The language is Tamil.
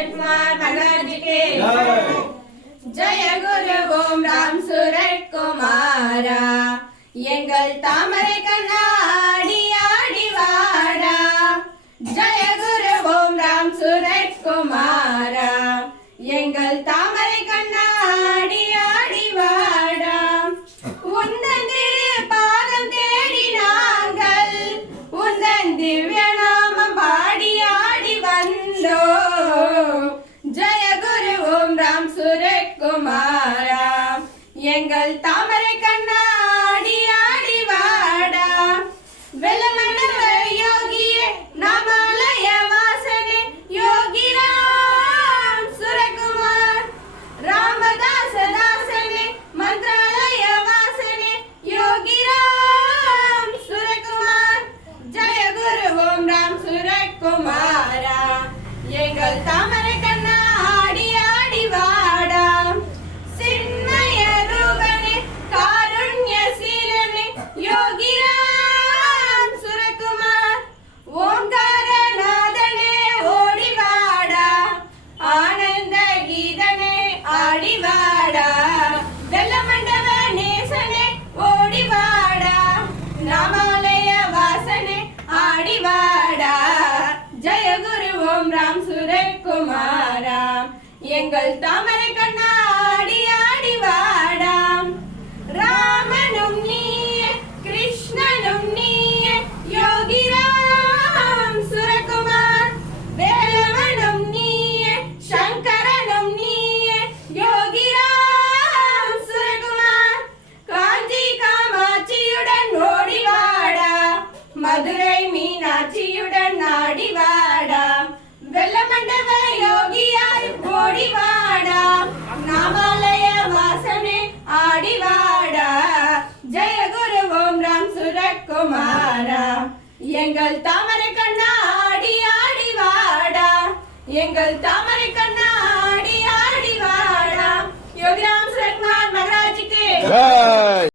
सुरकुमार महाराज के जय गुरु ओम राम सुरकुमारा எங்கள் தாமரை கண்ணாடி ஆடி வாடா ஜய குரு ஓம் ராம் சுரக்குமாரா எங்கள் தாமரை கண்ணாடி ஆடி வாடா உந்தன் திரு பாதம் தேடி நாங்கள் உந்தன் திவ்ய நாமம் பாடி ஆடி வந்தோ ஜய குரு ஓம் ராம் சுரக்குமாரா எங்கள் தாமரை கண்ணாடி ஆடி வாடா வெள்ளமண்டல யோகியே நாமாலய வாசனே யோகி ராம் சுரகுமார் ராமதாச தாசனே மந்திராலய வாசனே யோகி ராம் சுரகுமார் ஜய குரு ஓம் ராம் சுரகுமாரா எங்கள் தாமரை கண்ணாடி ஆடி வாடா சின்மய ரூபனே காருண்யசீலனே யோகி ராம் சுரகுமார் ஓங்காரநாதனே ஓடி வாடா ஆனந்த கீதனே ஆடி வாடா வெள்ளமண்டப நேசனே ஓடி வாடா நாமாலய வாசனே ஆடி வாடா ஜய குரு ஓம் ராம் சுரகுமாரா எங்கள் தாமரை கண்ணாடி ஆடி வாடா ராமனும் நீயே கிருஷ்ணனும் நீயே யோகி ராம் சுரகுமார் வேலவனும் நீயே சங்கரனும் நீயே யோகி ராம் சுரகுமார் காஞ்சி காமாட்சியுடன் ஓடி வாடா மதுரை மீனாட்சியுடன் ஆடி வாடா வெள்ளமண்டப யோகியாய் ஓடி வாடா நாமாலய வாசனே ஆடி வாடா ஜய குரு ஓம் ராம் சுரகுமாரா எங்கள் தாமரை கண்ணாடி ஆடி வாடா எங்கள் தாமரை கண்ணாடி ஆடி வாடா யோகி ராம் சுரகுமார் மகாராஜ் கே